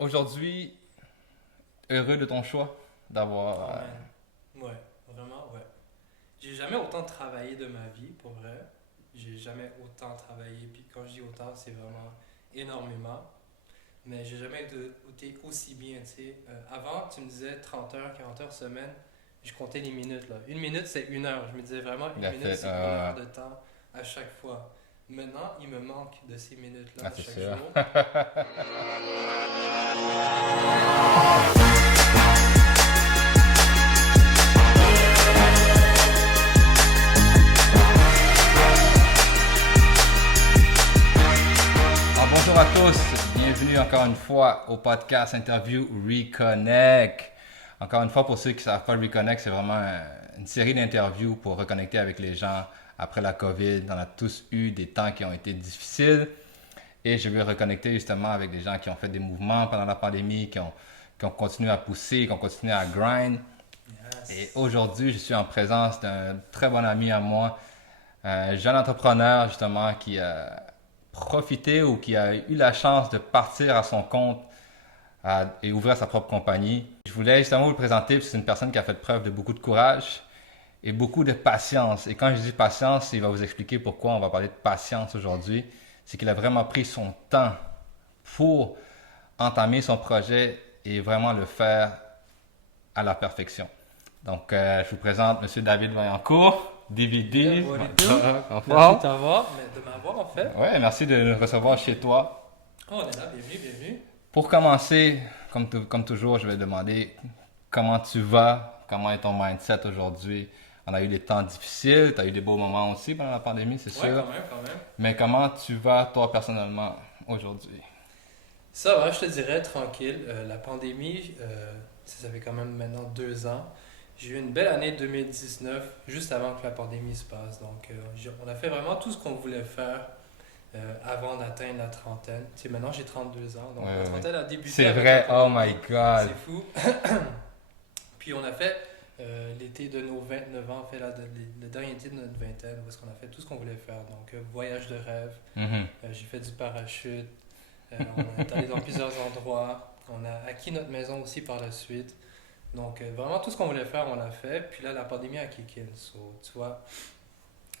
Aujourd'hui, heureux de ton choix d'avoir... Oh man. Ouais, vraiment, ouais. J'ai jamais autant travaillé de ma vie, pour vrai. J'ai jamais autant travaillé. Puis quand je dis autant, c'est vraiment énormément. Mais j'ai jamais été aussi bien, tu sais. Avant, tu me disais 30 heures, 40 heures semaine. Je comptais les minutes, là. Une minute, c'est une heure. Je me disais vraiment, Il une a minute, fait... c'est une heure de temps à chaque fois. Maintenant, il me manque de ces minutes-là Ah, à c'est chaque sûr. jour. Alors, bonjour à tous, bienvenue encore une fois au podcast interview Reconnect. Encore une fois, pour ceux qui ne savent pas, Reconnect, c'est vraiment une série d'interviews pour reconnecter avec les gens après la COVID. On a tous eu des temps qui ont été difficiles et je vais reconnecter justement avec des gens qui ont fait des mouvements pendant la pandémie, qui ont continué à pousser, qui ont continué à grind. Et Yes. aujourd'hui, je suis en présence d'un très bon ami à moi, un jeune entrepreneur justement qui a profité ou qui a eu la chance de partir à son compte et ouvrir sa propre compagnie. Je voulais justement vous le présenter parce que c'est une personne qui a fait preuve de beaucoup de courage et beaucoup de patience. Et quand je dis patience, il va vous expliquer pourquoi on va parler de patience aujourd'hui. C'est qu'il a vraiment pris son temps pour entamer son projet et vraiment le faire à la perfection. Donc, je vous présente M. David Vaillancourt, DVD. Yeah, what it do? En Merci forme. de t'avoir, mais de m'avoir en fait. Ouais, merci de nous recevoir chez toi. Oh, on est là, bienvenue, bienvenue. Pour commencer, comme toujours, je vais demander comment tu vas, comment est ton mindset aujourd'hui. On a eu des temps difficiles, tu as eu des beaux moments aussi pendant la pandémie, c'est Ouais, sûr. quand même. Mais comment tu vas, toi, personnellement, aujourd'hui? Ça va, je te dirais, tranquille. La pandémie, ça fait quand même maintenant 2 ans. J'ai eu une belle année 2019, juste avant que la pandémie se passe. Donc, on a fait vraiment tout ce qu'on voulait faire avant d'atteindre la trentaine. Tu sais, maintenant j'ai 32 ans, donc Ouais, la ouais. trentaine a débuté C'est avec vrai, la oh pandémie. my God. C'est fou. Puis on a fait l'été de nos 29 ans, en fait, le dernier été de notre vingtaine, où est-ce qu'on a fait tout ce qu'on voulait faire. Donc, voyage de rêve, Mhm. j'ai fait du parachute, on est allé dans plusieurs endroits, on a acquis notre maison aussi par la suite. Donc, vraiment tout ce qu'on voulait faire, on l'a fait. Puis là, la pandémie a kick in. So, tu vois,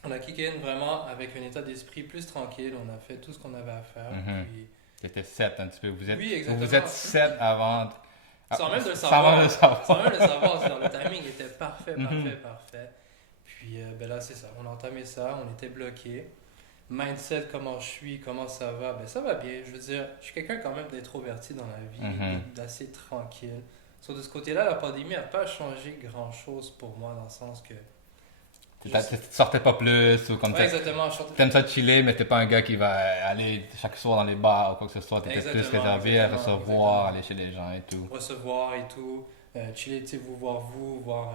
on a kick in vraiment avec un état d'esprit plus tranquille. On a fait tout ce qu'on avait à faire. Mhm. Puis, T'étais 7 un petit peu. Vous êtes, oui, vous exactement. êtes 7 avant. Sans même de le Sans savoir. même le savoir. Sans même le savoir. Genre, le timing était parfait, Mhm. parfait. Puis ben là, c'est ça. On a entamé ça. On était bloqué. Mindset, comment je suis, comment ça va, ben ça va bien. Je veux dire, je suis quelqu'un quand même d'introverti dans la vie, Mhm. d'assez tranquille. Sur de ce côté-là, la pandémie n'a pas changé grand-chose pour moi, dans le sens que... Tu sortais pas plus ou comme Ouais, exactement. t'aimes ça chiller, mais t'es pas un gars qui va aller chaque soir dans les bars ou quoi que ce soit. T'étais plus Exactement, réservé à exactement, recevoir, exactement. aller chez les gens et tout. Recevoir et tout, chiller, tu sais, voir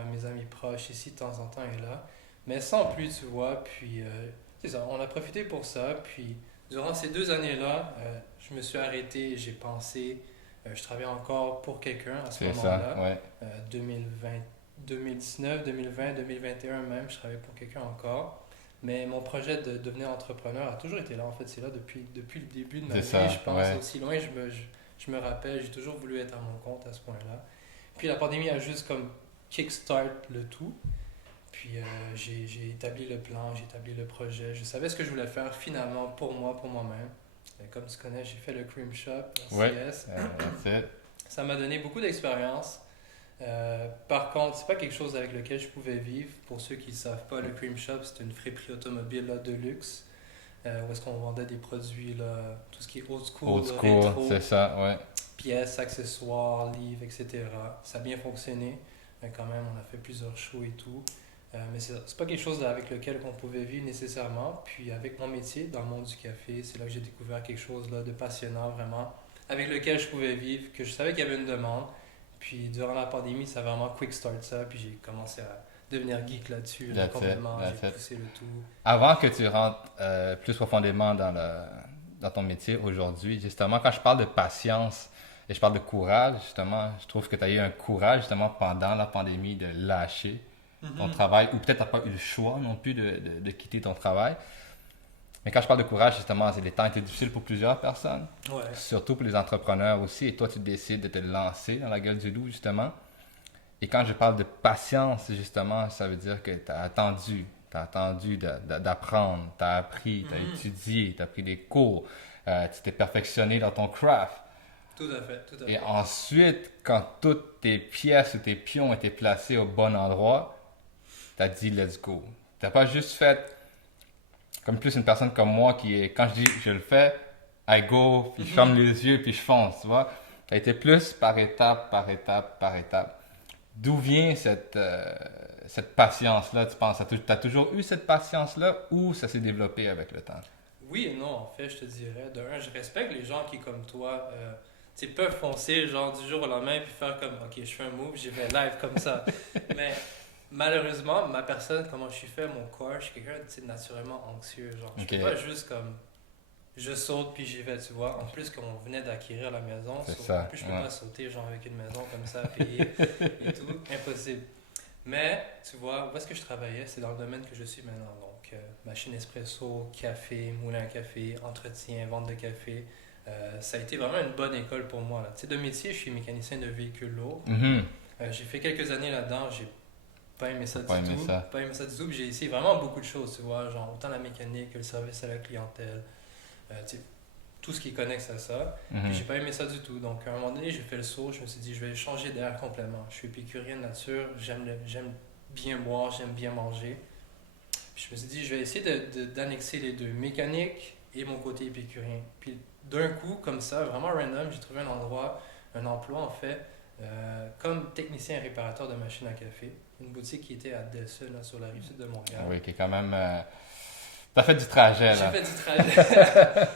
mes amis proches ici de temps en temps et là. Mais sans plus, tu vois, puis c'est ça, on a profité pour ça, puis durant ces 2 années-là, je me suis arrêté et j'ai pensé, je travaillais encore pour quelqu'un à ce C'est ça, moment-là, ouais. 2020, 2019, 2020, 2021 même, je travaillais pour quelqu'un encore. Mais mon projet de devenir entrepreneur a toujours été là, en fait, c'est là depuis le début de ma C'est vie, ça, je pense, ouais. aussi loin je me rappelle, j'ai toujours voulu être à mon compte à ce point-là. Puis la pandémie a juste comme kickstart le tout. Puis j'ai établi le plan, j'ai établi le projet. Je savais ce que je voulais faire finalement pour moi, pour moi-même. Et comme tu connais, j'ai fait le Cream Shop, Ouais. CS. That's it. Ça m'a donné beaucoup d'expérience. Par contre, c'est pas quelque chose avec lequel je pouvais vivre. Pour ceux qui ne savent pas, le Cream Shop, c'est une friperie automobile là, de luxe. Où est-ce qu'on vendait des produits, là, tout ce qui est old school, Old school, rétro, c'est ça, ouais. pièces, accessoires, livres, etc. Ça a bien fonctionné. Mais quand même, on a fait plusieurs shows et tout. Mais c'est pas quelque chose avec lequel on pouvait vivre nécessairement. Puis avec mon métier, dans le monde du café, c'est là que j'ai découvert quelque chose là, de passionnant vraiment, avec lequel je pouvais vivre, que je savais qu'il y avait une demande. Puis durant la pandémie, ça a vraiment quick start ça. Puis j'ai commencé à devenir geek là-dessus, là, That's it, complètement. that's J'ai it. poussé le tout. Avant que tu rentres plus profondément dans ton métier aujourd'hui, justement, quand je parle de patience et je parle de courage, justement, je trouve que tu as eu un courage, justement, pendant la pandémie de lâcher ton travail, ou peut-être tu n'as pas eu le choix non plus de quitter ton travail. Mais quand je parle de courage, justement, c'est les temps étaient difficiles pour plusieurs personnes, Ouais. surtout pour les entrepreneurs aussi. Et toi, tu décides de te lancer dans la gueule du loup, justement. Et quand je parle de patience, justement, ça veut dire que tu as attendu d'apprendre, tu as appris, tu as étudié, tu as pris des cours, tu t'es perfectionné dans ton craft. Tout à fait, tout à Et fait. ensuite, quand toutes tes pièces ou tes pions étaient placés au bon endroit, tu as dit let's go. Tu n'as pas juste fait comme plus une personne comme moi qui est, quand je dis je le fais, I go, puis je ferme les yeux, puis je fonce, tu vois. Tu as été plus par étape, par étape, par étape. D'où vient cette patience-là, tu penses? Tu as toujours eu cette patience-là ou ça s'est développé avec le temps? Oui et non, en fait, je te dirais. De un, je respecte les gens qui, comme toi, tu sais, peuvent foncer, genre, du jour au lendemain, puis faire comme, ok, je fais un move, j'y vais live comme ça. Mais malheureusement, ma personne, comment je suis fait, mon corps, je suis quelqu'un, tu sais, naturellement anxieux. Genre, je Ok, peux pas juste comme, je saute puis j'y vais, tu vois. En plus, comme on venait d'acquérir la maison, c'est en ça. plus, je peux Ouais. pas sauter, genre, avec une maison comme ça, payer et tout. Impossible. Mais, tu vois, où est-ce que je travaillais, c'est dans le domaine que je suis maintenant. Donc, machine espresso, café, moulin à café, entretien, vente de café. Ça a été vraiment une bonne école pour moi, là. Tu sais, de métier, je suis mécanicien de véhicules lourds. Mhm. J'ai fait quelques années là-dedans, j'ai pas aimé ça Pas du aimé tout. ça. Pas aimé ça du tout, puis j'ai essayé vraiment beaucoup de choses, tu vois, genre autant la mécanique que le service à la clientèle, tu sais, tout ce qui est connexe à ça. Puis Mhm. j'ai pas aimé ça du tout. Donc à un moment donné, j'ai fait le saut, je me suis dit, je vais changer d'air complètement. Je suis épicurien de nature, j'aime bien boire, j'aime bien manger. Puis je me suis dit, je vais essayer d'annexer les deux, mécanique et mon côté épicurien. Puis d'un coup, comme ça, vraiment random, j'ai trouvé un endroit, un emploi en fait, comme technicien et réparateur de machines à café. Une boutique qui était à Delson, là, sur la rive sud de Montréal. Oui, qui est quand même. T'as fait du trajet, J'ai là. fait du trajet.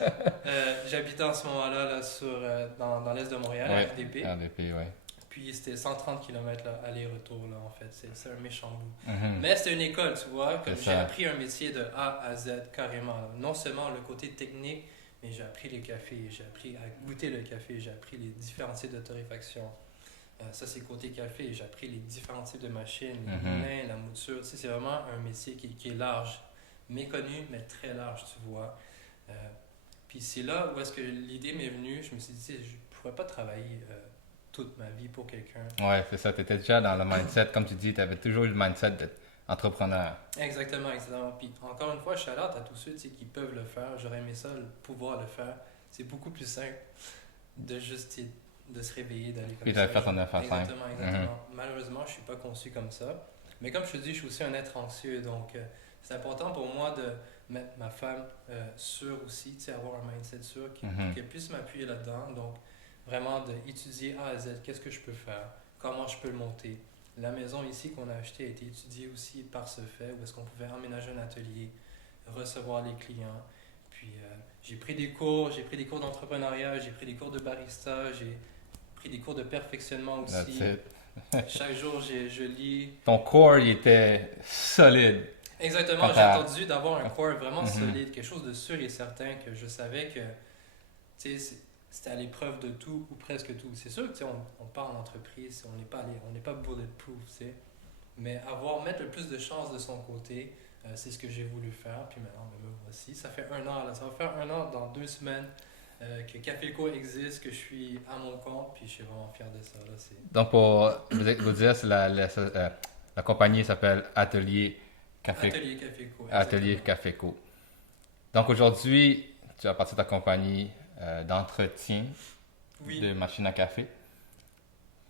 J'habitais en ce moment-là là, dans l'est de Montréal, à Oui, RDP. RDP, oui. Puis c'était 130 km là, aller-retour, là, en fait. C'est un méchant bout. Mhm. Mais c'était une école, tu vois. Comme C'est j'ai ça. appris un métier de A à Z carrément, là. Non seulement le côté technique, mais j'ai appris les cafés, j'ai appris à goûter le café, j'ai appris les différents types de torréfaction. Ça, c'est côté café. J'ai appris les différents types de machines, les Mhm. moulins, la mouture. Tu sais, c'est vraiment un métier qui est large, méconnu, mais très large, tu vois. Euh, Puis c'est là où est-ce que l'idée m'est venue. Je me suis dit, tu sais, je ne pourrais pas travailler toute ma vie pour quelqu'un. Ouais, c'est ça. Tu étais déjà dans le mindset, comme tu dis, tu avais toujours eu le mindset d'être entrepreneur. Exactement, exactement. Puis encore une fois, je suis alerte à tous ceux tu sais, qui peuvent le faire. J'aurais aimé ça, pouvoir le faire. C'est beaucoup plus simple de juste tu sais, de se réveiller, d'aller comme Puis tu ça. avais fait ton 9 à 5. Exactement, exactement. Malheureusement, je suis pas conçu comme ça. Mais comme je te dis, je suis aussi un être anxieux. Donc, c'est important pour moi de mettre ma femme sûre aussi, tu sais, avoir un mindset sûr, qu'elle puisse m'appuyer là-dedans. Donc, vraiment d'étudier A à Z, qu'est-ce que je peux faire, comment je peux le monter. La maison ici qu'on a achetée a été étudiée aussi par ce fait, où est-ce qu'on pouvait emménager un atelier, recevoir les clients. Puis j'ai pris des cours d'entrepreneuriat, j'ai pris des cours de barista, j'ai pris des cours de perfectionnement That's aussi. it. Chaque jour, je lis. Ton corps, il était solide. Exactement, Quand j'ai t'as- attendu d'avoir un corps vraiment Mhm. solide, quelque chose de sûr et certain que je savais que tu sais, c'était à l'épreuve de tout ou presque tout. C'est sûr que tu sais, on part en entreprise, on n'est pas bulletproof, tu sais. Mais mettre le plus de chances de son côté, c'est ce que j'ai voulu faire. Puis maintenant, me voici. Ça fait un an, là. Ça va faire un an dans 2 semaines que Caféco existe, que je suis à mon compte. Puis je suis vraiment fier de ça. Là, Donc, pour vous dire, la compagnie s'appelle Atelier Café, Atelier Caféco. Atelier Exactement. Caféco. Donc, aujourd'hui, tu as parti de ta compagnie d'entretien Oui. de machine à café.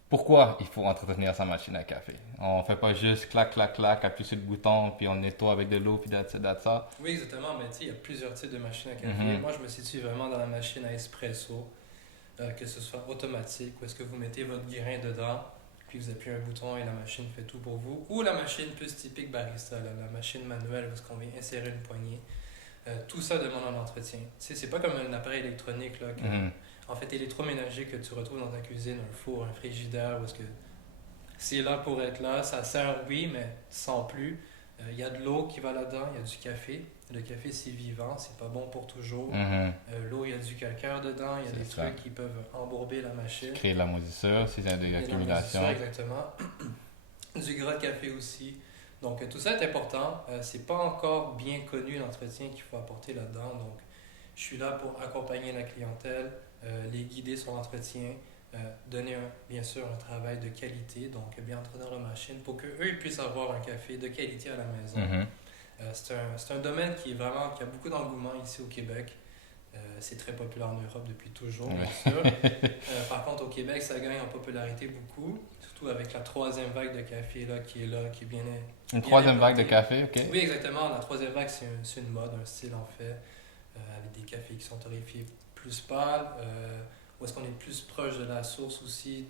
Pourquoi il faut entretenir sa machine à café? On fait pas juste clac, clac, clac, appuyer sur le bouton, puis on nettoie avec de l'eau, puis that's it, that's all. Oui, exactement. Mais tu sais, il y a plusieurs types de machines à café. Mhm. Moi, je me situe vraiment dans la machine à espresso, que ce soit automatique, où est-ce que vous mettez votre grain dedans, puis vous appuyez un bouton et la machine fait tout pour vous. Ou la machine plus typique barista, là, la machine manuelle, où est-ce qu'on vient insérer une poignée. Tout ça demande un entretien. Tu sais, c'est pas comme un appareil électronique, là, Mhm. en fait, électroménager que tu retrouves dans ta cuisine, un four, un frigidaire, où est-ce que c'est là pour être là, ça sert, oui, mais sans plus. Il y a de l'eau qui va là-dedans, il y a du café. Le café, c'est vivant, c'est pas bon pour toujours. Mhm. L'eau, il y a du calcaire dedans, il y a C'est des ça. trucs qui peuvent embourber la machine. Créer de la moisissure, si c'est Il y des a de la accumulations. moisissure, exactement. Du gras de café aussi. Donc, tout ça est important. C'est pas encore bien connu l'entretien qu'il faut apporter là-dedans. Donc, je suis là pour accompagner la clientèle, les guider sur l'entretien, donner bien sûr un travail de qualité, donc bien entretenir la machine pour qu'eux ils puissent avoir un café de qualité à la maison. Mhm. C'est un domaine qui a beaucoup d'engouement ici au Québec. C'est très populaire en Europe depuis toujours, bien sûr. Par contre, au Québec, ça gagne en popularité beaucoup, surtout avec la troisième vague de café là, qui est bien. Une bien troisième vague de implantée. café, ok. Oui, exactement. La troisième vague, c'est une mode, un style en fait, avec des cafés qui sont torréfiés plus pâles, où est-ce qu'on est plus proche de la source aussi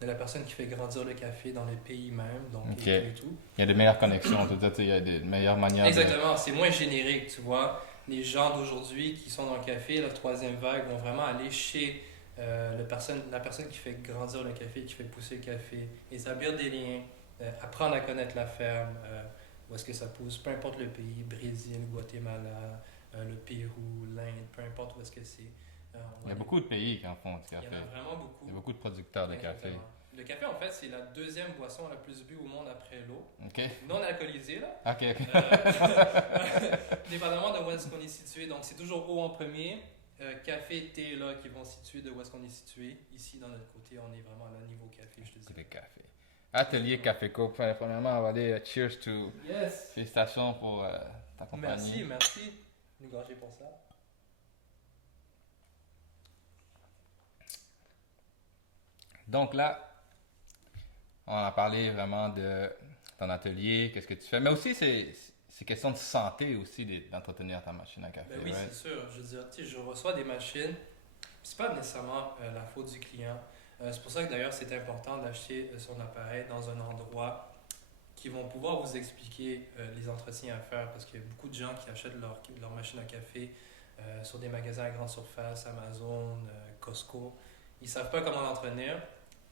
de la personne qui fait grandir le café dans le pays même, donc Ok. et tout. Il y a de meilleures connexions, tout ça, il y a des meilleures manières Exactement, c'est moins générique, tu vois. Les gens d'aujourd'hui qui sont dans le café, la troisième vague, vont vraiment aller chez la personne qui fait grandir le café, qui fait pousser le café, établir des liens, apprendre à connaître la ferme, où est-ce que ça pousse, peu importe le pays, Brésil, Guatemala, le Pérou, l'Inde, peu importe où est-ce que c'est. Il y a beaucoup de pays qui en font du Il y café. en a vraiment beaucoup. Il y a beaucoup de producteurs de café. Exactement. Le café, en fait, c'est la deuxième boisson la plus bue au monde après l'eau. Ok. Non alcoolisée, là. Ok, ok. Dépendamment de où est-ce qu'on est situé. Donc, c'est toujours eau en premier. Café, thé, là, qui vont situer de où est-ce qu'on est situé. Ici, dans notre côté, on est vraiment à la niveau café, je te dis. De café. Atelier Café Co. Premièrement, on va dire cheers to. Yes! Félicitations pour ta compagnie. Merci. Nous gorger pour ça. Donc là, on a parlé vraiment de ton atelier, qu'est-ce que tu fais. Mais aussi, c'est question de santé aussi d'entretenir ta machine à café. Ben oui, right? c'est sûr. Je veux dire, tu sais, je reçois des machines. C'est pas nécessairement la faute du client. C'est pour ça que d'ailleurs, c'est important d'acheter son appareil dans un endroit qui vont pouvoir vous expliquer les entretiens à faire parce qu'il y a beaucoup de gens qui achètent leur machine à café sur des magasins à grande surface, Amazon, Costco. Ils savent pas comment l'entretenir.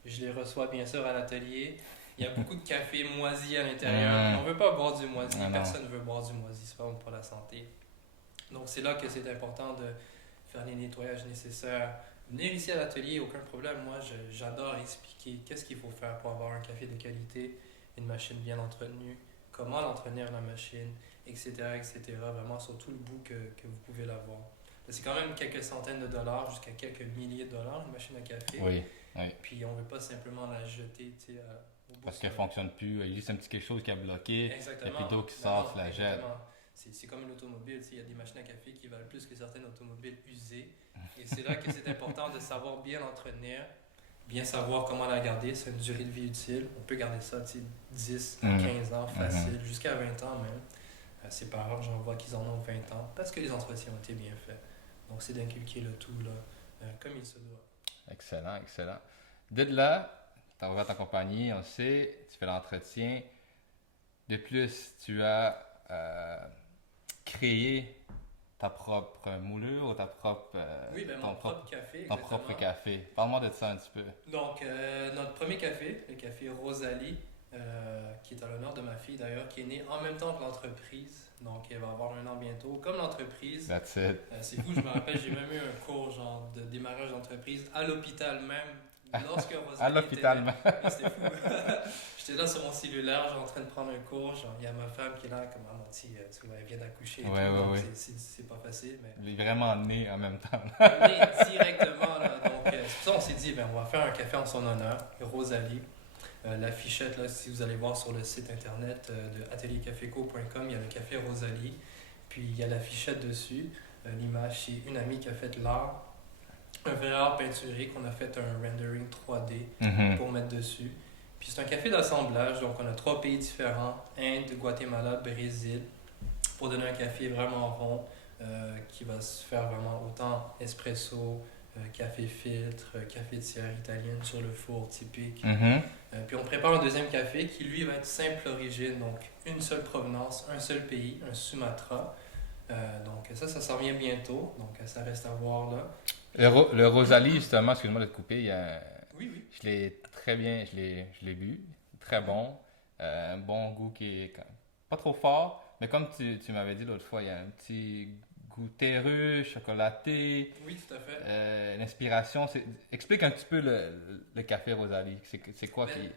Je les reçois bien sûr à l'atelier. Il y a beaucoup de café moisi à l'intérieur. Puis on veut pas boire du moisi. Personne ne veut boire du moisi. C'est pas bon pour la santé. Donc c'est là que c'est important de faire les nettoyages nécessaires. Venir ici à l'atelier, aucun problème. Moi, j'adore expliquer qu'est-ce qu'il faut faire pour avoir un café de qualité, une machine bien entretenue, comment l'entretenir la machine, etc., etc. Vraiment sur tout le bout que vous pouvez l'avoir. C'est quand même quelques centaines de dollars jusqu'à quelques milliers de dollars, une machine à café. Oui, oui. Puis on ne veut pas simplement la jeter, tu sais, au bout. Parce qu'elle ne fonctionne plus. Il y a juste un petit quelque chose qui a bloqué. Exactement. Et puis d'eau qui sort, tu la jettes. C'est comme une automobile, il y a des machines à café qui valent plus que certaines automobiles usées. Et c'est là que c'est important de savoir bien l'entretenir, bien savoir comment la garder. C'est une durée de vie utile. On peut garder ça 10 à 15 ans facile, jusqu'à 20 ans même. C'est pas rare, j'en vois qu'ils en ont 20 ans parce que les entretiens ont été bien faits. Donc c'est d'inculquer le tout là, comme il se doit. Excellent, excellent. De là, tu as ouvert ta compagnie, on sait, tu fais l'entretien. De plus, tu as créé ta propre moulure ou ta propre... oui, ben mon propre café. Ton propre café. Parle-moi de ça un petit peu. Donc, notre premier café, le café Rosalie, qui est à l'honneur de ma fille d'ailleurs, qui est née en même temps que l'entreprise. Donc, elle va avoir 1 an bientôt. Comme l'entreprise. That's it. C'est fou, je me rappelle, j'ai même eu un cours genre de démarrage d'entreprise à l'hôpital même. Lorsque Rosalie à l'hôpital même. C'était fou. J'étais là sur mon cellulaire, genre en train de prendre un cours. Il y a ma femme qui est là, comme mon petit, tu vois, elle vient d'accoucher. Ouais. C'est pas facile. Mais... Il est vraiment né en même temps. Né directement. Là, donc, c'est pour ça qu'on s'est dit, on va faire un café en son honneur, Rosalie. La fichette, là, si vous allez voir sur le site internet de ateliercafeco.com, il y a le café Rosalie. Puis il y a la fichette dessus. L'image, c'est une amie qui a fait l'art. Un vrai art peinturé qu'on a fait un rendering 3D pour mettre dessus. Puis c'est un café d'assemblage, donc on a 3 pays différents, Inde, Guatemala, Brésil, pour donner un café vraiment rond qui va se faire vraiment autant espresso, café filtre, cafetière italienne sur le four typique. Puis on prépare un deuxième café qui lui va être simple origine, donc une seule provenance, un seul pays, un Sumatra. Donc ça s'en vient bientôt, donc ça reste à voir là. Le Rosalie, justement, excuse-moi de te couper, Oui. je l'ai très bien, je l'ai bu, très bon, un bon goût qui est pas trop fort, mais comme tu m'avais dit l'autre fois, il y a un petit goût terreux, chocolaté. Oui, tout à fait. L'inspiration, explique un petit peu le café Rosalie, c'est quoi qui...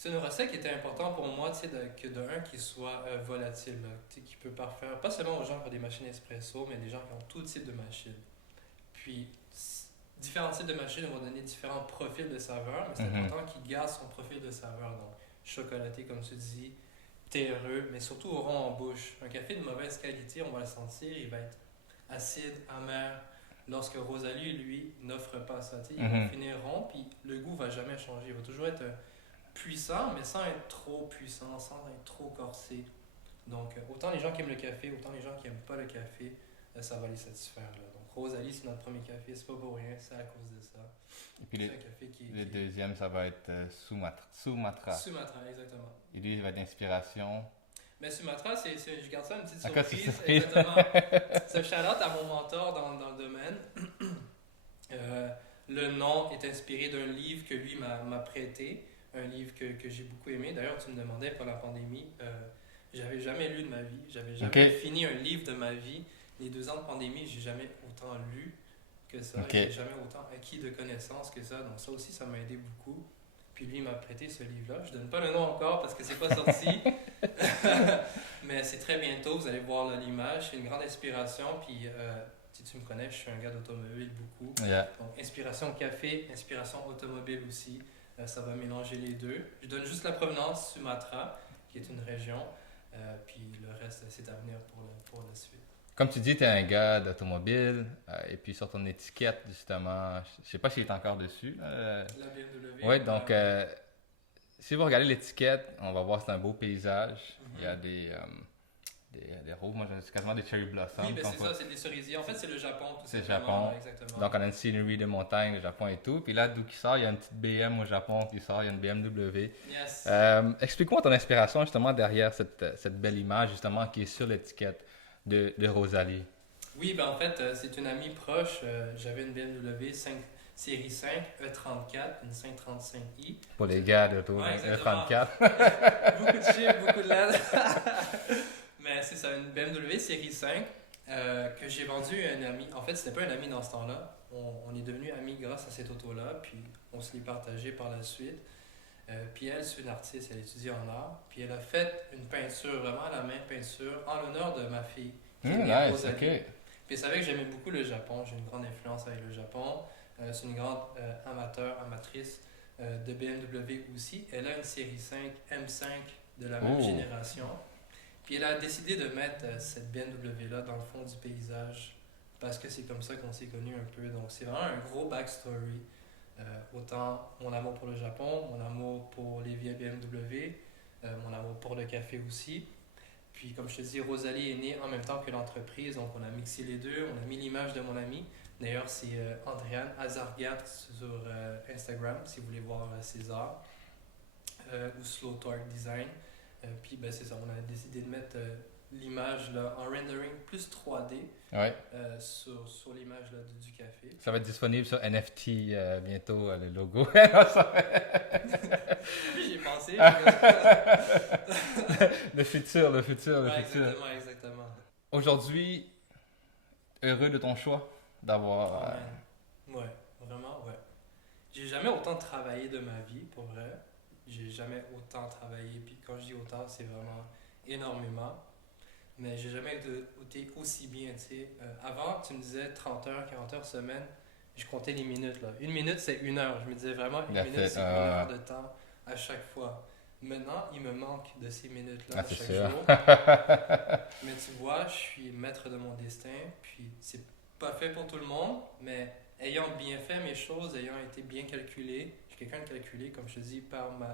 C'est une recette qui était importante pour moi, tu sais, que de un, qui soit volatile, là, tu sais, qui peut parfaire, pas seulement aux gens qui ont des machines espresso, mais des gens qui ont tout type de machines. Puis, différents types de machines vont donner différents profils de saveur, mais c'est Mhm. important qu'ils gardent son profil de saveur. Donc, chocolaté, comme tu dis, terreux, mais surtout au rond en bouche. Un café de mauvaise qualité, on va le sentir, il va être acide, amer. Lorsque Rosalie, lui, n'offre pas ça. Tu sais, il va Mhm. finir rond, puis le goût va jamais changer. Il va toujours être puissant, mais sans être trop puissant, sans être trop corsé. Donc, autant les gens qui aiment le café, autant les gens qui n'aiment pas le café, ça va les satisfaire. Là. Donc, Rosalie, c'est notre premier café, c'est pas pour rien, c'est à cause de ça. Et puis C'est un café le qui est deuxième, ça va être Sumatra. Sumatra, exactement. Et lui, il va être d'inspiration. Mais Sumatra, je garde ça une petite À quoi c'est surprise. surprise? Exactement. C'est un shout-out à mon mentor dans le domaine. Euh, le nom est inspiré d'un livre que lui m'a prêté, un livre que j'ai beaucoup aimé. D'ailleurs, tu me demandais pour la pandémie, j'avais jamais lu de ma vie, j'avais jamais Ok. fini un livre de ma vie. Les 2 ans de pandémie, j'ai jamais autant lu que ça, Ok. j'ai jamais autant acquis de connaissances que ça. Donc ça aussi, ça m'a aidé beaucoup. Puis lui il m'a prêté ce livre-là. Je donne pas le nom encore parce que c'est pas sorti, mais c'est très bientôt. Vous allez voir là, l'image. C'est une grande inspiration. Puis si tu me connais, je suis un gars d'automobile beaucoup. Yeah. Donc, inspiration café, inspiration automobile aussi. Ça va mélanger les deux. Je donne juste la provenance, Sumatra, qui est une région. Puis le reste, c'est à venir pour la suite. Comme tu dis, tu es un gars d'automobile, et puis sur ton étiquette, justement, je sais pas s'il est encore dessus. La BMW. Oui, donc, si vous regardez l'étiquette, on va voir que c'est un beau paysage. Il y a des roses, moi, c'est quasiment des cherry blossoms. Oui, ben qu'on c'est voit. ça, c'est des cerisiers. En fait, c'est le Japon, tout C'est le simplement. Japon. Exactement. Donc, on a une scenery de montagne, le Japon et tout. Puis là, d'où qui sort, il y a une petite BM au Japon qui sort, il y a une BMW. Yes. Explique-moi ton inspiration, justement, derrière cette belle image, justement, qui est sur l'étiquette de Rosalie. Oui, ben en fait, c'est une amie proche. J'avais une BMW 5, série 5, E34, une 535i. Pour les gars de Ouais, le exactement. 34. Beaucoup de chiffres, beaucoup de LED. Mais c'est ça, une BMW série 5 que j'ai vendue à un ami. En fait, c'était pas un ami dans ce temps-là. On est devenus amis grâce à cette auto-là, puis on se l'est partagé par la suite. Puis elle, c'est une artiste, elle étudie en art. Puis elle a fait une peinture, vraiment à la main peinture, en l'honneur de ma fille, qui est née Nice, Rosalie. ok. Puis elle savait que j'aimais beaucoup le Japon, j'ai une grande influence avec le Japon. C'est une grande amatrice de BMW aussi. Elle a une série 5 M5 de la même Oh. génération. Puis elle a décidé de mettre cette BMW-là dans le fond du paysage parce que c'est comme ça qu'on s'est connus un peu. Donc c'est vraiment un gros backstory. Autant mon amour pour le Japon, mon amour pour les vieilles BMW, mon amour pour le café aussi. Puis comme je te dis, Rosalie est née en même temps que l'entreprise, donc on a mixé les deux, on a mis l'image de mon ami. D'ailleurs, c'est Andréane Azargat sur Instagram, si vous voulez voir ses arts, ou Slow Torque Design. Puis ben, c'est ça, on a décidé de mettre l'image là, en rendering plus 3D Ouais. sur l'image là, du café. Ça va être disponible sur NFT bientôt, le logo. Puis j'y ai pensé. Le futur, le futur, le Ouais, futur. exactement, exactement. Aujourd'hui, heureux de ton choix d'avoir. Oh, man. Ouais, vraiment, ouais. J'ai jamais autant travaillé de ma vie, pour vrai. J'ai jamais autant travaillé. Puis quand je dis autant, c'est vraiment énormément. Mais j'ai jamais été aussi bien, tu sais. Avant, tu me disais 30 heures, 40 heures semaine. Je comptais les minutes, là. Une minute, c'est 1 heure. Je me disais vraiment, une Il a minute, fait, c'est 1 heure de temps à chaque fois. Maintenant, il me manque de ces minutes-là c'est chaque sûr. jour. Mais tu vois, je suis maître de mon destin. Puis c'est pas fait pour tout le monde, mais ayant bien fait mes choses, ayant été bien calculé, je suis quelqu'un de calculé, comme je te dis, par ma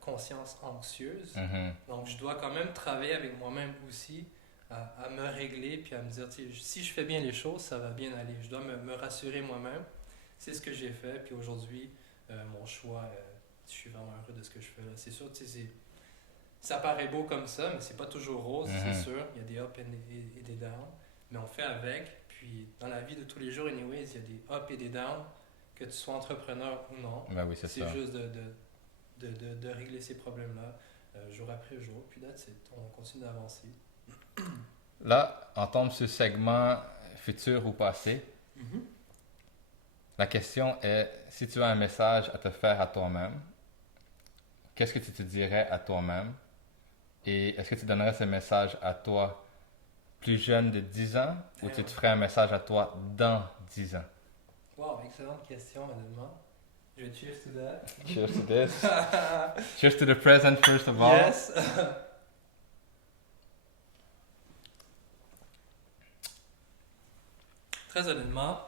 conscience anxieuse. Mhm. Donc, je dois quand même travailler avec moi-même aussi à me régler puis à me dire, tu sais, si je fais bien les choses, ça va bien aller. Je dois me rassurer moi-même. C'est ce que j'ai fait. Puis aujourd'hui, mon choix, je suis vraiment heureux de ce que je fais là. C'est sûr, tu sais, ça paraît beau comme ça, mais c'est pas toujours rose, Mhm. c'est sûr. Il y a des ups et des downs. Mais on fait avec. Puis dans la vie de tous les jours, anyways, il y a des ups et des downs, que tu sois entrepreneur ou non. Ben oui, c'est C'est ça. juste de régler ces problèmes-là jour après jour. Puis là, on continue d'avancer. Là, on tombe sur le segment futur ou passé. La question est, si tu as un message à te faire à toi-même, qu'est-ce que tu te dirais à toi-même? Et est-ce que tu donnerais ce message à toi plus jeune de 10 ans ou tu te ferais un message à toi dans 10 ans? Wow, excellente question, honnêtement. Je cheers to that. Cheers to this. Cheers to the present first of all. Yes. Très honnêtement,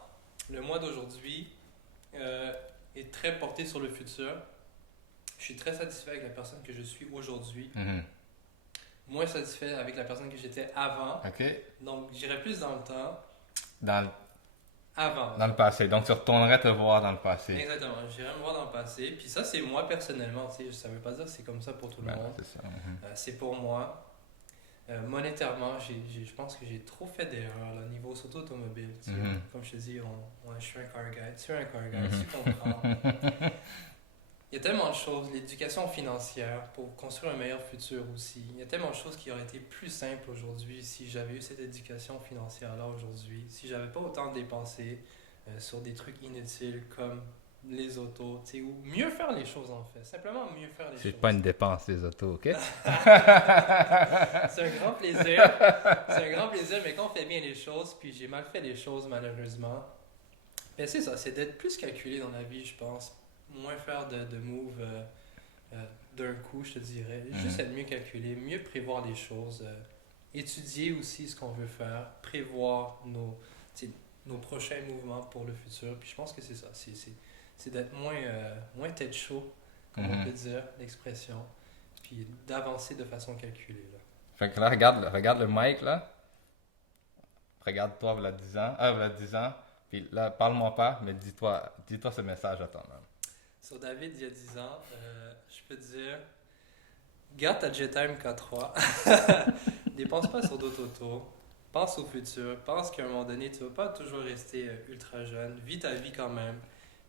le mois d'aujourd'hui est très porté sur le futur. Je suis très satisfait avec la personne que je suis aujourd'hui. Mhm. Moins satisfait avec la personne que j'étais avant. OK. Donc, j'irai plus dans le temps. Dans, Avant. dans le passé. Donc, tu retournerais te voir dans le passé. Exactement. J'irai me voir dans le passé. Puis ça, c'est moi personnellement. Tu sais, ça veut pas dire que c'est comme ça pour tout le Ben, monde. c'est ça. Mhm. C'est pour moi. Monétairement, je pense que j'ai trop fait d'erreurs au niveau surtout automobile. Tu sais. Mhm. Comme je te dis, je suis un car guy. Tu es un car guy. Tu comprends. Il y a tellement de choses, l'éducation financière pour construire un meilleur futur aussi. Il y a tellement de choses qui auraient été plus simples aujourd'hui si j'avais eu cette éducation financière-là aujourd'hui. Si j'avais pas autant dépensé sur des trucs inutiles comme les autos, tu sais, ou mieux faire les choses en fait. Simplement mieux faire les choses. C'est pas une dépense, les autos, OK? C'est un grand plaisir. C'est un grand plaisir, mais quand on fait bien les choses, puis j'ai mal fait les choses malheureusement, mais c'est ça, c'est d'être plus calculé dans la vie, je pense. Moins faire de moves d'un coup, je te dirais. Juste être mieux calculé, mieux prévoir les choses. Étudier aussi ce qu'on veut faire, prévoir nos prochains mouvements pour le futur. Puis je pense que c'est ça. C'est d'être moins tête chaud, comme on peut dire, l'expression. Puis d'avancer de façon calculée. Là. Fait que là, regarde le mic, là. Regarde-toi, voilà 10 ans. Voilà 10 ans. Puis là, parle-moi pas, mais dis-toi ce message à toi-même. Sur David, il y a 10 ans, je peux te dire, garde ta Jet-Time K3, dépense pas sur d'autres autos, pense au futur, pense qu'à un moment donné, tu vas pas toujours rester ultra jeune, vis ta vie quand même,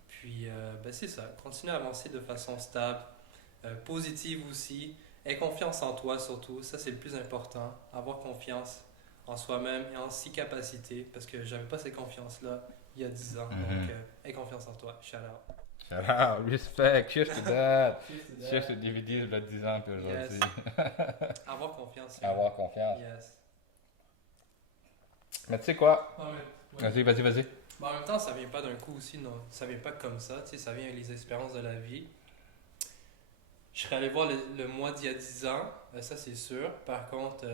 puis c'est ça, continue à avancer de façon stable, positive aussi, aie confiance en toi surtout, ça c'est le plus important, avoir confiance en soi-même et en ses capacités, parce que j'avais pas cette confiance-là il y a 10 ans, donc aie confiance en toi, shout out. Shout out, respect, cheers to that. Cheers to DVD de 10 ans puis aujourd'hui. Yes. Avoir confiance. Avoir confiance. Yes. Mais tu sais quoi? Ouais. Vas-y. En même temps, ça vient pas d'un coup aussi, non. Ça vient pas comme ça, tu sais, ça vient avec les expériences de la vie. Je serais allé voir le mois d'il y a 10 ans, ça c'est sûr. Par contre,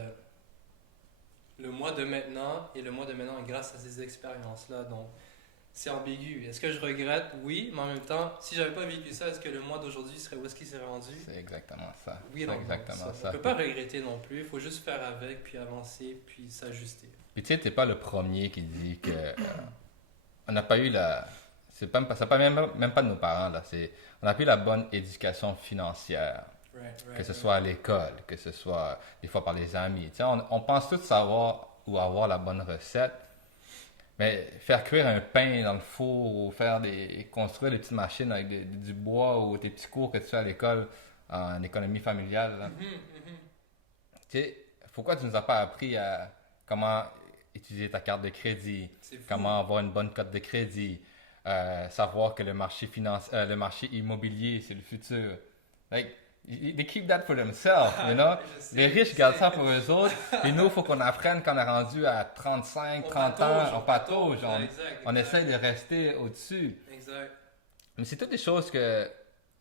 le mois de maintenant et le mois de maintenant grâce à ces expériences-là, donc c'est ambigu. Est-ce que je regrette? Oui, mais en même temps, si j'avais pas vécu ça, est-ce que le mois d'aujourd'hui serait où est-ce qu'il s'est rendu? C'est exactement ça. Oui, c'est exactement ça. On peut pas regretter non plus, il faut juste faire avec, puis avancer, puis s'ajuster. Puis tu sais, t'es pas le premier qui dit que on n'a pas eu la... C'est pas, ça pas même pas de nos parents, là. On n'a pas eu la bonne éducation financière. Que ce soit à l'école, que ce soit des fois par les amis. Tu sais, on pense tous savoir ou avoir la bonne recette. Mais faire cuire un pain dans le four ou construire des petites machines avec du bois ou tes petits cours que tu fais à l'école en économie familiale. Là. Tu sais, pourquoi tu nous as pas appris à comment utiliser ta carte de crédit, comment avoir une bonne cote de crédit, savoir que le marché immobilier c'est le futur. Like, they keep that for themselves, you know? Les riches gardent ça pour eux autres. Et nous, il faut qu'on apprenne quand on est rendu à 35, 30 ans, on patauge. On essaie de rester au-dessus. Exact. Mais c'est toutes des choses que,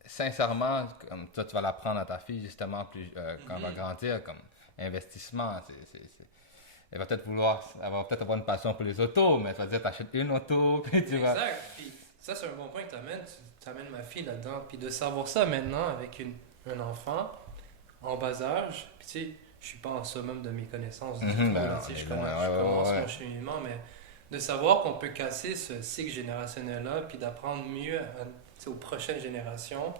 sincèrement, comme toi, tu vas l'apprendre à ta fille, justement, quand elle va grandir, comme investissement. Elle va peut-être avoir une passion pour les autos, mais elle va dire, t'achètes une auto, puis tu vas... Exact. Puis ça, c'est un bon point que tu amènes. Tu amènes ma fille là-dedans. Puis de savoir ça maintenant avec un enfant en bas âge, puis tu sais, je suis pas en summum de mes connaissances du tout, je commence mon cheminement, mais de savoir qu'on peut casser ce cycle générationnel-là, puis d'apprendre mieux aux prochaines générations,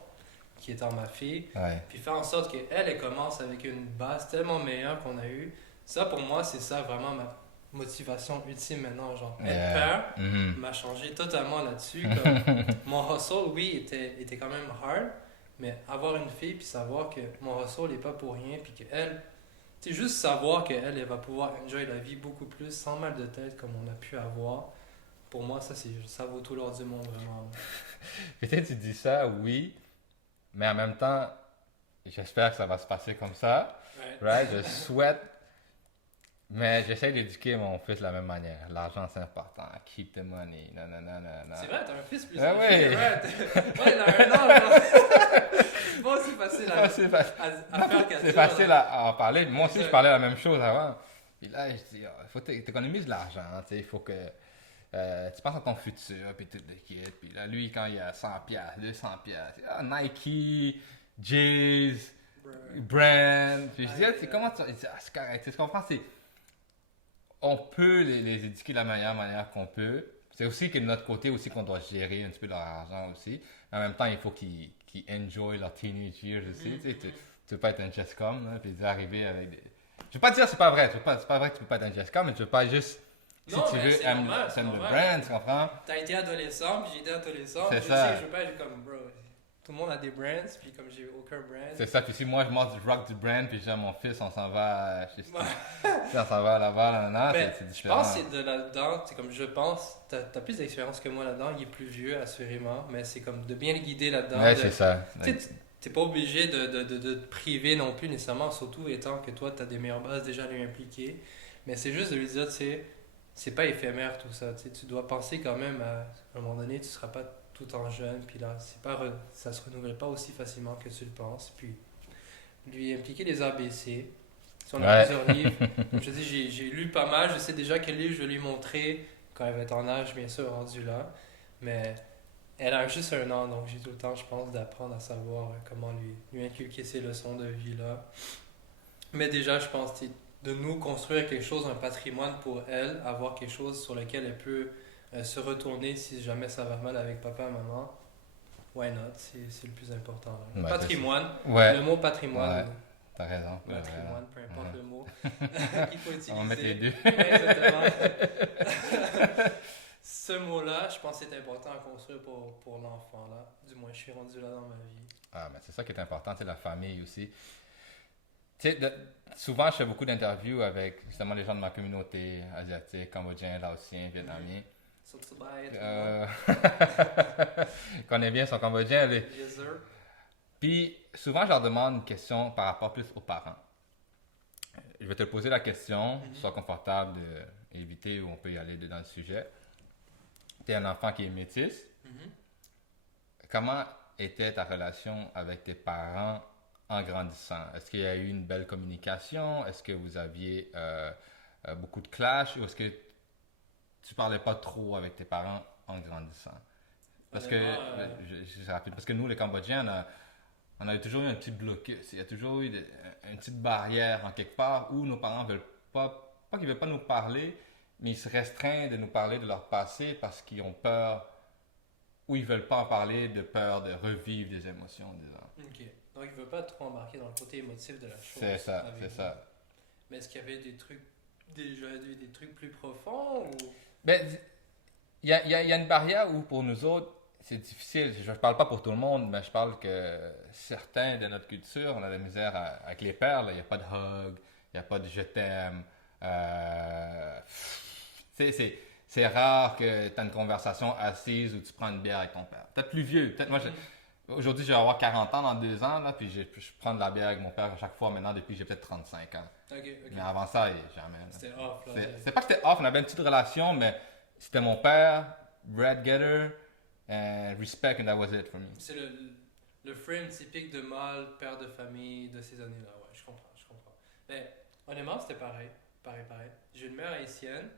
qui étant ma fille, puis faire en sorte qu'elle, elle commence avec une base tellement meilleure qu'on a eue. Ça, pour moi, c'est ça vraiment ma motivation ultime maintenant, genre être père m'a changé totalement là-dessus. Comme, mon hustle, oui, était quand même hard, mais avoir une fille puis savoir que mon hustle n'est pas pour rien, puis qu'elle, tu sais, juste savoir qu'elle va pouvoir enjoy la vie beaucoup plus sans mal de tête comme on a pu avoir, pour moi, ça vaut tout l'or du monde, vraiment. Peut-être tu dis ça, oui, mais en même temps, j'espère que ça va se passer comme ça. Ouais. Right? Je souhaite. Mais j'essaie d'éduquer mon fils de la même manière. L'argent, c'est important. Keep the money. Non, non, non, non, non. C'est vrai, t'as un fils plus Ah âgé. ouais. Ouais, il a un an, genre. C'est pas aussi facile à faire qu'à C'est dire, facile là. à en parler. Moi aussi, je parlais la même chose avant. Puis là, je dis, il faut t'économiser de l'argent. Il faut que tu penses à ton futur, puis tout le kit. Puis là, lui, quand il a 100$, 200$, Nike, Jays, brand. Puis je dis, c'est comment tu. Il dit, c'est correct. Tu comprends? On peut les éduquer de la meilleure manière qu'on peut. C'est aussi que de notre côté aussi qu'on doit gérer un petit peu leur argent aussi. Mais en même temps, il faut qu'ils enjoy leur teenage years aussi. Tu veux pas être un Jesscom, là, puis arriver avec des... Je veux pas dire c'est pas vrai. C'est pas vrai que tu peux pas être un Jesscom, mais tu veux pas juste... Si Non, tu mais veux, c'est aime normal, c'est le normal. brand, tu comprends? T'as été adolescent, puis j'ai été adolescent. C'est Je ça. sais, je veux pas être comme, bro, tout le monde a des brands, puis comme j'ai aucun brand. C'est ça. Puis si moi, je rock du brand, puis je dis à mon fils, on s'en va chez Steve. On s'en va là-bas, là, c'est Je différent. pense que c'est de là-dedans, c'est comme je pense, t'as plus d'expérience que moi là-dedans, il est plus vieux assurément, mais c'est comme de bien le guider là-dedans. Ouais, c'est ça. Tu sais, t'es pas obligé de te priver non plus nécessairement, surtout étant que toi t'as des meilleures bases déjà à lui impliquer, mais c'est juste de lui dire, tu sais, c'est pas éphémère tout ça, tu sais, tu dois penser quand même à un moment donné, tu seras pas tout en jeune, puis là, ça se renouvelle pas aussi facilement que tu le penses, puis lui impliquer les ABC. Si on a plusieurs livres, comme je te dis, j'ai lu pas mal. Je sais déjà quel livre je vais lui montrer quand elle va être en âge, bien sûr, rendu là. Mais elle a juste un an, donc j'ai tout le temps, je pense, d'apprendre à savoir comment lui inculquer ces leçons de vie-là. Mais déjà, je pense de nous construire quelque chose, un patrimoine pour elle, avoir quelque chose sur lequel elle peut se retourner si jamais ça va mal avec papa et maman. Why not? C'est le plus important. Ouais, patrimoine. Ouais. Le mot patrimoine. Ouais. T'as raison. Patrimoine, peu importe le mot qu'il faut utiliser. On va mettre les deux. Exactement. Ce mot-là, je pense que c'est important à construire pour l'enfant. Là. Du moins, je suis rendu là dans ma vie. Ah, mais c'est ça qui est important, la famille aussi. Tu sais, souvent, je fais beaucoup d'interviews avec justement les gens de ma communauté, asiatiques, cambodgiens, laotiens, vietnamiens. Je connais bien son cambodgien. Yes, sir. Puis, souvent, je leur demande une question par rapport plus aux parents. Je vais te poser la question, sois confortable d'éviter où on peut y aller dans le sujet. Tu es un enfant qui est métis. Comment était ta relation avec tes parents en grandissant? Est-ce qu'il y a eu une belle communication? Est-ce que vous aviez beaucoup de clash? Ou est-ce que tu parlais pas trop avec tes parents en grandissant? Parce que, je rapide, parce que nous, les Cambodgiens, on a toujours eu un petit blocus. Il y a toujours eu une petite barrière en quelque part où nos parents veulent pas qu'ils veulent pas nous parler, mais ils se restreignent de nous parler de leur passé parce qu'ils ont peur, ou ils veulent pas en parler de peur de revivre des émotions, disons. Ok. Donc, il ne veut pas trop embarquer dans le côté émotif de la chose. C'est ça, c'est ça. Mais est-ce qu'il y avait des trucs plus profonds ou... Ben, il y a une barrière où pour nous autres, c'est difficile. Je ne parle pas pour tout le monde, mais je parle que certains de notre culture, on a de la misère avec les pères. Il n'y a pas de hug, il n'y a pas de je t'aime. C'est rare que tu as une conversation assise où tu prends une bière avec ton père. Peut-être plus vieux. Peut-être moi, aujourd'hui, je vais avoir 40 ans dans 2 ans, là, puis je prends de la bière avec mon père à chaque fois maintenant depuis que j'ai peut-être 35 ans. Okay. Mais avant ça, jamais. C'était off. Là, c'est pas que c'était off, on avait une petite relation, mais c'était mon père, bread getter, and respect, and that was it for me. C'est le frame typique de mâle, père de famille de ces années-là. Ouais, je comprends. Mais honnêtement, c'était pareil. J'ai une mère haïtienne,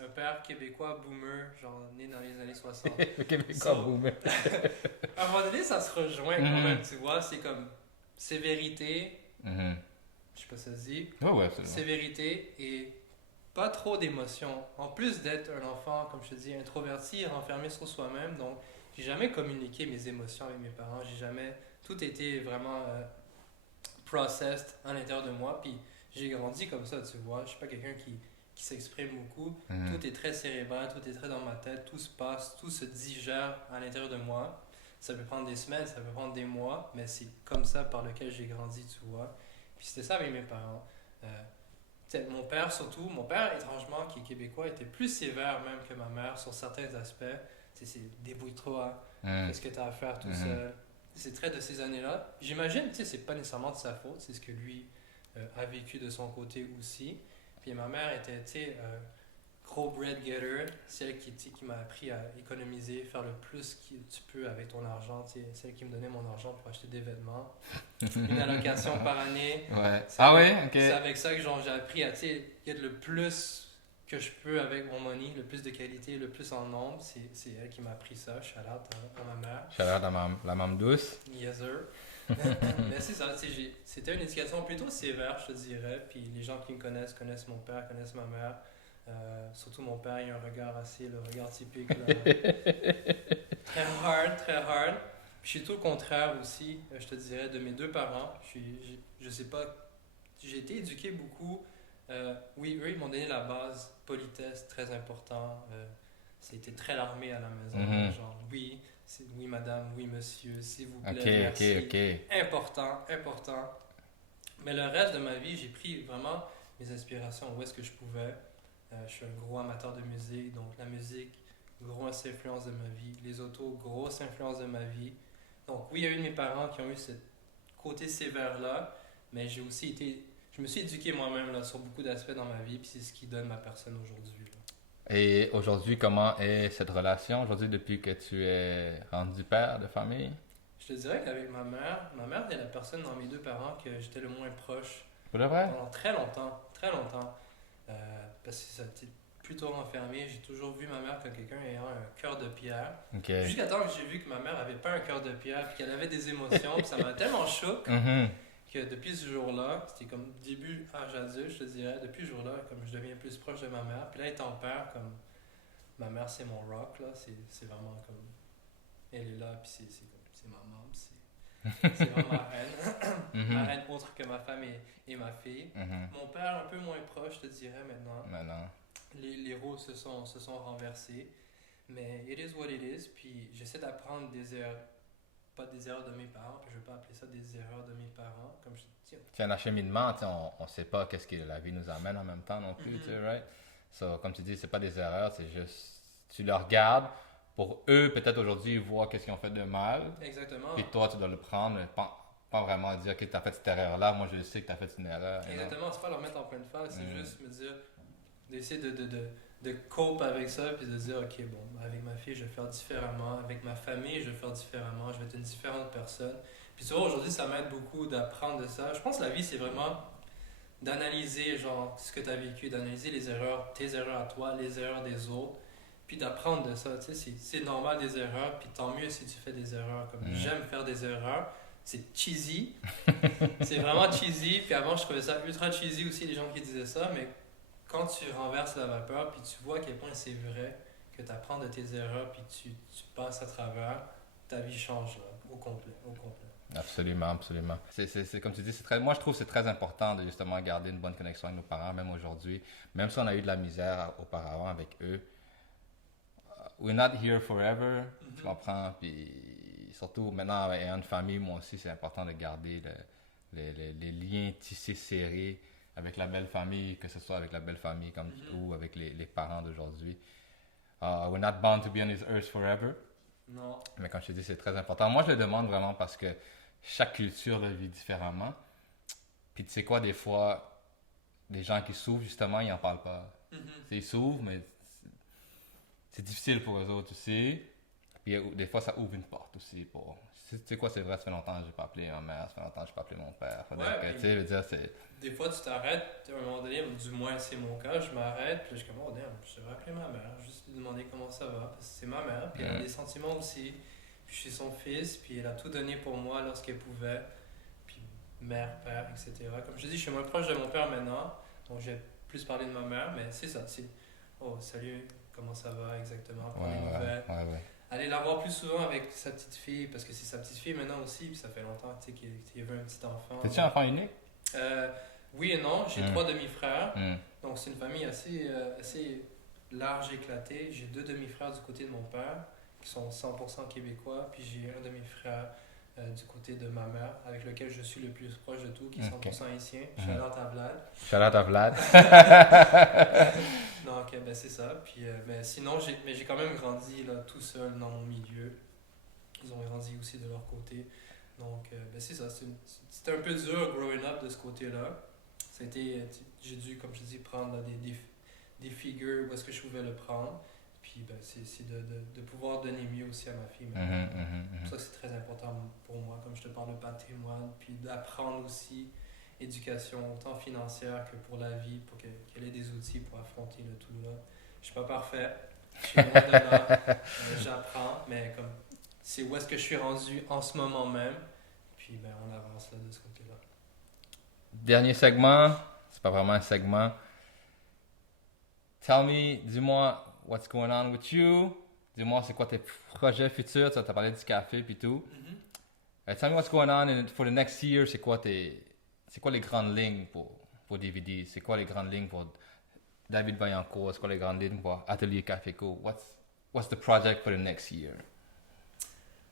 un père québécois boomer, genre né dans les années 60. Québécois boomer. À un moment donné, ça se rejoint quand même, tu vois. C'est comme sévérité, je sais pas si ça se dit, ouais, sévérité et pas trop d'émotions. En plus d'être un enfant, comme je te dis, introverti, renfermé sur soi-même, donc j'ai jamais communiqué mes émotions avec mes parents. Tout était vraiment processed à l'intérieur de moi, puis j'ai grandi comme ça, tu vois. Je suis pas quelqu'un qui s'exprime beaucoup. Tout est très cérébral, tout est très dans ma tête, tout se passe, tout se digère à l'intérieur de moi. Ça peut prendre des semaines, ça peut prendre des mois, mais c'est comme ça par lequel j'ai grandi, tu vois. Puis c'était ça avec mes parents. Mon père surtout, étrangement qui est québécois, était plus sévère même que ma mère sur certains aspects. C'est débrouille-toi, qu'est-ce que tu as à faire tout seul. ces traits de ces années-là. J'imagine, tu sais, c'est pas nécessairement de sa faute, c'est ce que lui a vécu de son côté aussi. Puis ma mère était, tu sais, gros bread getter, celle qui m'a appris à économiser, faire le plus que tu peux avec ton argent, tu sais, celle qui me donnait mon argent pour acheter des vêtements, une allocation par année. Ouais. C'est Ah avec, ouais, ok. c'est avec ça que genre, j'ai appris à, tu sais, get le plus que je peux avec mon money, le plus de qualité, le plus en nombre. C'est elle qui m'a appris ça. Shout out à ma mère. Shout out à la maman douce. Yes, sir. Mais c'est ça, tu sais, c'était une éducation plutôt sévère, je te dirais. Puis les gens qui me connaissent mon père, connaissent ma mère. Surtout mon père, il a un regard assez, le regard typique. Là. Très hard, très hard. Puis je suis tout le contraire aussi, je te dirais, de mes deux parents. Je sais pas, j'ai été éduqué beaucoup. Oui, eux, ils m'ont donné la base, politesse, très important. C'était très larmé à la maison. Mhm. Genre, oui, oui, madame, oui, monsieur, s'il vous plaît, Ok, merci. ok. Important, important. Mais le reste de ma vie, j'ai pris vraiment mes inspirations où est-ce que je pouvais. Je suis un gros amateur de musique, donc la musique, grosse influence de ma vie. Les autos, grosse influence de ma vie. Donc oui, il y a eu de mes parents qui ont eu ce côté sévère-là, mais j'ai aussi été... Je me suis éduqué moi-même là, sur beaucoup d'aspects dans ma vie, puis c'est ce qui donne ma personne aujourd'hui. Là. Et aujourd'hui, comment est cette relation aujourd'hui depuis que tu es rendu père de famille? Je te dirais qu'avec ma mère est la personne dans mes deux parents que j'étais le moins proche Pour le vrai? pendant très longtemps, très longtemps. Parce que ça était plutôt renfermé. J'ai toujours vu ma mère comme quelqu'un ayant un cœur de pierre. Ok. Jusqu'à temps que j'ai vu que ma mère avait pas un cœur de pierre, puis qu'elle avait des émotions, puis ça m'a tellement choqué Mhm. que depuis ce jour-là, c'était comme début âge adulte, je te dirais, depuis ce jour-là, comme je deviens plus proche de ma mère. Puis là, étant père, comme ma mère, c'est mon rock, là, c'est vraiment comme. Elle est là, puis c'est ma maman, c'est vraiment ma reine. Ma Mhm. reine autre que ma femme et ma fille. Mhm. Mon père, un peu moins proche, je te dirais maintenant. Maintenant. Les rôles se sont renversés. Mais it is what it is. Puis j'essaie d'apprendre des erreurs. Pas des erreurs de mes parents, puis je ne veux pas appeler ça des erreurs de mes parents. Comme je dis, C'est un acheminement, tu sais, on ne sait pas qu'est-ce que la vie nous amène en même temps non plus, tu sais, right? So, comme tu dis, c'est pas des erreurs, c'est juste, tu le regardes, pour eux, peut-être aujourd'hui, ils voient qu'est-ce qu'ils ont fait de mal, exactement. puis toi, tu dois le prendre, mais pas vraiment dire que tu as fait cette erreur-là, moi je sais que tu as fait une erreur. Exactement, c'est pas leur mettre en pleine face, c'est Mm. juste me dire, d'essayer de cope avec ça, puis de dire, ok, bon, avec ma fille, je vais faire différemment, avec ma famille, je vais faire différemment, je vais être une différente personne. Puis tu vois, aujourd'hui, ça m'aide beaucoup d'apprendre de ça. Je pense que la vie, c'est vraiment d'analyser, genre, ce que tu as vécu, d'analyser les erreurs, tes erreurs à toi, les erreurs des autres, puis d'apprendre de ça. Tu sais, c'est normal des erreurs, puis tant mieux si tu fais des erreurs. Comme j'aime faire des erreurs, c'est cheesy, c'est vraiment cheesy. Puis avant, je trouvais ça ultra cheesy aussi, les gens qui disaient ça, mais quand tu renverses la vapeur, puis tu vois à quel point c'est vrai, que tu apprends de tes erreurs, puis tu passes à travers, ta vie change là, au complet, au complet. Absolument, absolument. C'est comme tu dis, moi je trouve que c'est très important de justement garder une bonne connexion avec nos parents, même aujourd'hui. Même si on a eu de la misère auparavant avec eux, we're not here forever, tu comprends? Puis surtout maintenant, ayant une famille, moi aussi, c'est important de garder les liens tissés serrés avec la belle famille, que ce soit avec la belle famille comme, ou avec les parents d'aujourd'hui. We're not bound to be on this earth forever. Non. Mais comme je te dis, c'est très important. Moi, je le demande vraiment parce que chaque culture le vit différemment. Puis tu sais quoi, des fois, les gens qui souffrent, justement, ils n'en parlent pas. Ils souffrent, mais c'est difficile pour eux autres aussi. Puis des fois, ça ouvre une porte aussi. Tu sais quoi, c'est vrai, ça fait longtemps que je n'ai pas appelé ma mère, ça fait longtemps que je n'ai pas appelé mon père. Ouais, Tu sais, je veux dire, c'est... Des fois, tu t'arrêtes, à un moment donné, du moins c'est mon cas, je m'arrête, puis je suis comme, oh damn, je devrais appeler ma mère, juste lui demander comment ça va, parce que c'est ma mère, puis elle a des sentiments aussi, puis je suis son fils, puis elle a tout donné pour moi lorsqu'elle pouvait, puis mère, père, etc. Comme je dis, je suis moins proche de mon père maintenant, donc j'ai plus parlé de ma mère, mais c'est ça, c'est, oh salut, comment ça va exactement, prendre des nouvelles. Ouais. Aller la voir plus souvent avec sa petite fille, parce que c'est sa petite fille maintenant aussi, puis ça fait longtemps tu sais, qu'il y avait un petit enfant. T'es-tu un enfant unique? Oui et non, j'ai 3 demi-frères, Mm. donc c'est une famille assez large, éclatée. J'ai 2 demi-frères du côté de mon père, qui sont 100% québécois, puis j'ai un demi-frère du côté de ma mère, avec lequel je suis le plus proche de tout, qui est 100% haïtien. Shout out à Vlad. Shout out à Vlad. Non, ok, ben c'est ça. Puis, mais sinon, j'ai quand même grandi là, tout seul dans mon milieu. Ils ont grandi aussi de leur côté. Donc, ben c'est ça. C'était un peu dur growing up de ce côté-là. J'ai dû, comme je dis, prendre là, des figures où est-ce que je pouvais le prendre. Puis ben, c'est de pouvoir donner mieux aussi à ma fille maintenant. Ça, c'est très important pour moi, comme je te parle de patrimoine, puis d'apprendre aussi éducation, autant financière que pour la vie, pour qu'elle ait des outils pour affronter le tout là. Je suis pas parfait, je suis loin de là, j'apprends, mais comme c'est où est-ce que je suis rendu en ce moment même, puis ben, on avance là de ce côté-là. Dernier segment, c'est pas vraiment un segment. Tell me, dis-moi, what's going on with you? Dis-moi, c'est quoi tes projets futurs? Tu as parlé du café puis tout. Tell me what's going on for the next year. C'est quoi les grandes lignes pour DVD? C'est quoi les grandes lignes pour David Vaillancourt? C'est quoi les grandes lignes pour Atelier Caféco? What's the project for the next year?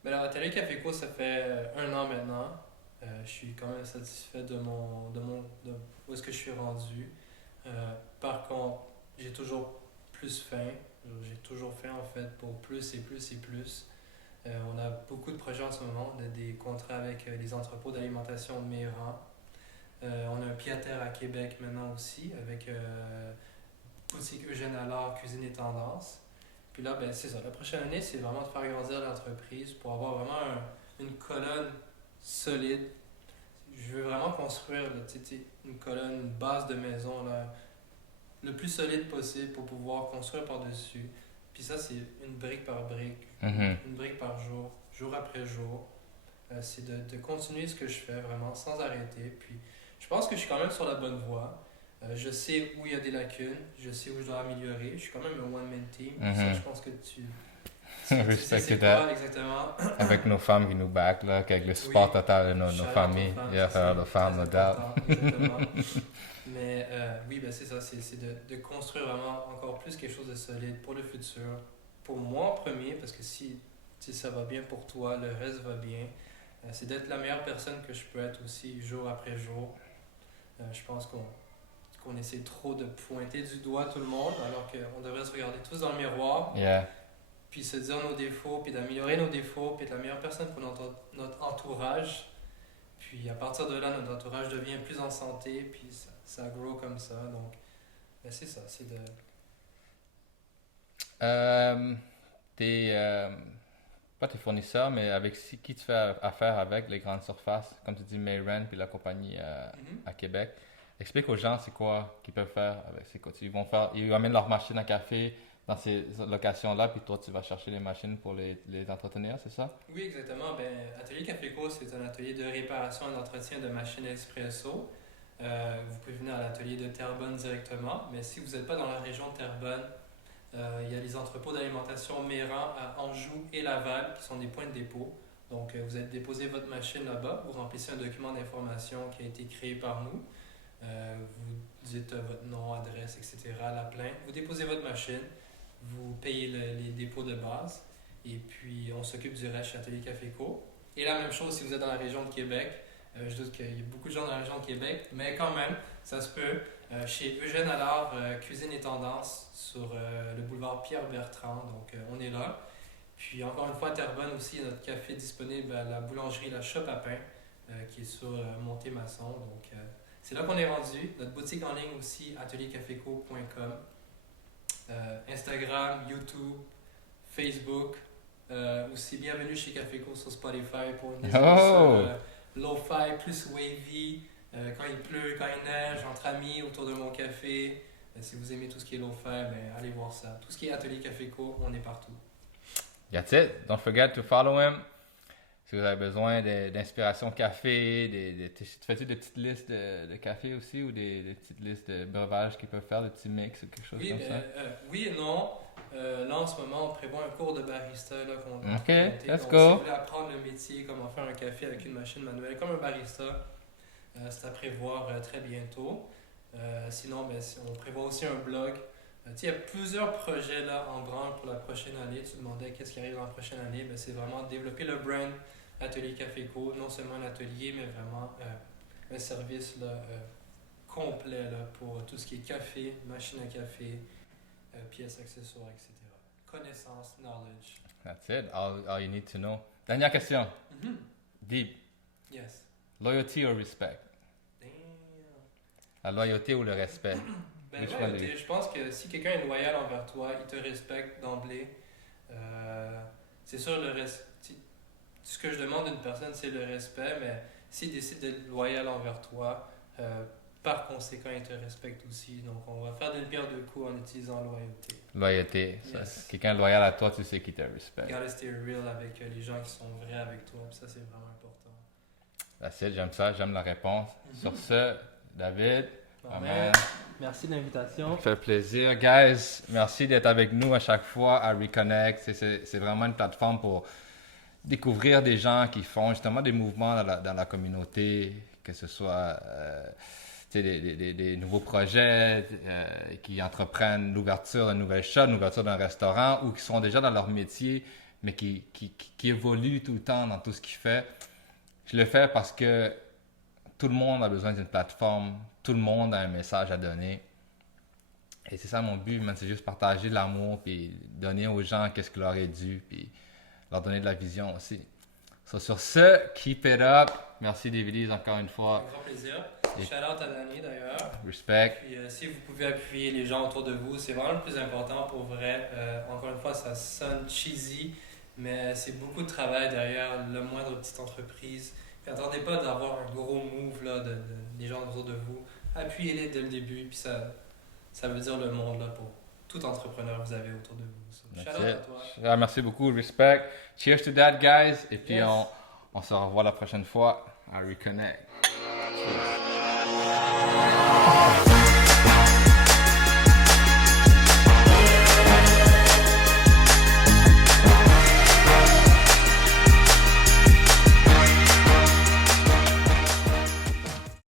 Ben, l'Atelier Caféco, ça fait 1 an maintenant. Je suis quand même satisfait de où est-ce que je suis rendu. Par contre, j'ai toujours plus faim. J'ai toujours faim en fait pour plus et plus et plus. On a beaucoup de projets en ce moment. On a des contrats avec les entrepôts d'alimentation Méran. On a un pied-à-terre à Québec maintenant aussi avec boutique Eugène Allard, Cuisine et Tendance. Puis là, ben, c'est ça. La prochaine année, c'est vraiment de faire grandir l'entreprise pour avoir vraiment une colonne solide. Je veux vraiment construire là, une colonne, une base de maison là, le plus solide possible pour pouvoir construire par-dessus. Puis ça, c'est une brique par brique, une brique par jour, jour après jour. C'est de continuer ce que je fais vraiment sans arrêter. Puis je pense que je suis quand même sur la bonne voie. Je sais où il y a des lacunes, je sais où je dois améliorer. Je suis quand même un one-man team. Ça, je pense que tu sais c'est quoi exactement. Avec nos femmes qui nous back, là, avec le support total de nos familles. Nos femmes, no doubt. Exactement. Mais oui, ben c'est ça, c'est de construire vraiment encore plus quelque chose de solide pour le futur. Pour moi en premier, parce que si ça va bien pour toi, le reste va bien. C'est d'être la meilleure personne que je peux être aussi jour après jour. Je pense qu'on essaie trop de pointer du doigt tout le monde, alors qu'on devrait se regarder tous dans le miroir, puis se dire nos défauts, puis d'améliorer nos défauts, puis être la meilleure personne pour notre entourage. Puis à partir de là, notre entourage devient plus en santé, puis ça grow comme ça. Donc, ben c'est ça, c'est de... Pas tes fournisseurs, mais avec qui tu fais affaire avec les grandes surfaces, comme tu dis Mayran puis la compagnie à Québec. Explique aux gens c'est quoi qu'ils peuvent faire avec ces côtés. Ils amènent leur machine à café dans ces locations-là, puis toi tu vas chercher les machines pour les entretenir, c'est ça? Oui, exactement. Ben, Atelier Caféco, c'est un atelier de réparation et d'entretien de machines expresso. Vous pouvez venir à l'atelier de Terrebonne directement, mais si vous n'êtes pas dans la région de Terrebonne, il y a les entrepôts d'alimentation Méran à Anjou et Laval qui sont des points de dépôt. Donc, vous allez déposer votre machine là-bas, vous remplissez un document d'information qui a été créé par nous. Vous dites votre nom, adresse, etc. à la plainte. Vous déposez votre machine, vous payez les dépôts de base et puis on s'occupe du reste chez Atelier Caféco. Et la même chose si vous êtes dans la région de Québec. Je doute qu'il y a beaucoup de gens dans la région de Québec, mais quand même, ça se peut. Chez Eugène Allard, Cuisine et Tendance, sur le boulevard Pierre-Bertrand. Donc, on est là. Puis, encore une fois, à Terrebonne aussi, il y a notre café disponible à la boulangerie La Chope à Pain, qui est sur Monté-Masson. Donc, c'est là qu'on est rendu. Notre boutique en ligne aussi, ateliercaféco.com. Instagram, YouTube, Facebook. Aussi, bienvenue chez Caféco sur Spotify pour une émission lo-fi plus wavy. Quand il pleut, quand il neige, entre amis, autour de mon café. Si vous aimez tout ce qui est lo-fi, ben, allez voir ça. Tout ce qui est Atelier Caféco, on est partout. That's it. Don't forget to follow him. Si vous avez besoin d'inspiration café, fais-tu des petites listes de café aussi ou des petites listes de breuvages qu'ils peuvent faire, des petits mix ou quelque chose comme ça? Oui et non. Là, en ce moment, on prévoit un cours de barista là, qu'on OK, let's Donc, go. si vous voulez apprendre le métier, comment faire un café avec une machine manuelle, comme un barista, c'est à prévoir très bientôt. Sinon, ben, on prévoit aussi un blog. Il y a plusieurs projets là, en branle pour la prochaine année. Tu demandais qu'est-ce qui arrive dans la prochaine année. Ben, c'est vraiment développer le brand Atelier Caféco. Non seulement un atelier, mais vraiment un service là, complet là, pour tout ce qui est café, machine à café, pièces, accessoires, etc. Connaissance, knowledge. That's it. All you need to know. Dernière question. Mhm. Deep. Yes. Loyalty ou respect? Damn. La loyauté ou le respect? Ben, Which one loyauté, do you- je pense que si quelqu'un est loyal envers toi, il te respecte d'emblée. C'est sûr, ce que je demande d'une personne, c'est le respect, mais s'il décide d'être loyal envers toi, par conséquent, il te respecte aussi. Donc, on va faire d'une pierre deux coups en utilisant loyauté. Loyauté. Ça, Yes. si quelqu'un est loyal à toi, tu sais qu'il te respecte. You gotta stay real avec les gens qui sont vrais avec toi, puis ça, c'est vraiment important. That's it, j'aime ça, j'aime la réponse. Sur ce, David, Amen. Merci de l'invitation. ça fait plaisir. Guys, merci d'être avec nous à chaque fois à Reconnect. C'est vraiment une plateforme pour découvrir des gens qui font justement des mouvements dans la communauté, que ce soit tu sais, des nouveaux projets, qui entreprennent l'ouverture d'une nouvelle shop, l'ouverture d'un restaurant, ou qui sont déjà dans leur métier, mais qui évoluent tout le temps dans tout ce qu'ils font. Je le fais parce que tout le monde a besoin d'une plateforme, tout le monde a un message à donner. Et c'est ça mon but, man, c'est juste partager l'amour, puis donner aux gens qu'est-ce qui leur est dû, puis leur donner de la vision aussi. So, sur ce, keep it up. Merci David encore une fois. Un grand plaisir. Et- Shout out à Danny d'ailleurs. Respect. Puis si vous pouvez appuyer les gens autour de vous, c'est vraiment le plus important pour vrai. Encore une fois, ça sonne cheesy, mais c'est beaucoup de travail derrière le moindre petite entreprise. Puis attendez pas d'avoir un gros move là, des gens autour de vous. Appuyez-les dès le début, puis ça veut dire le monde là, pour tout entrepreneur que vous avez autour de vous. So, That's shout out à it. toi. Merci beaucoup. Respect. Cheers to that, guys. Et puis Yes. on se revoit la prochaine fois à Reconnect.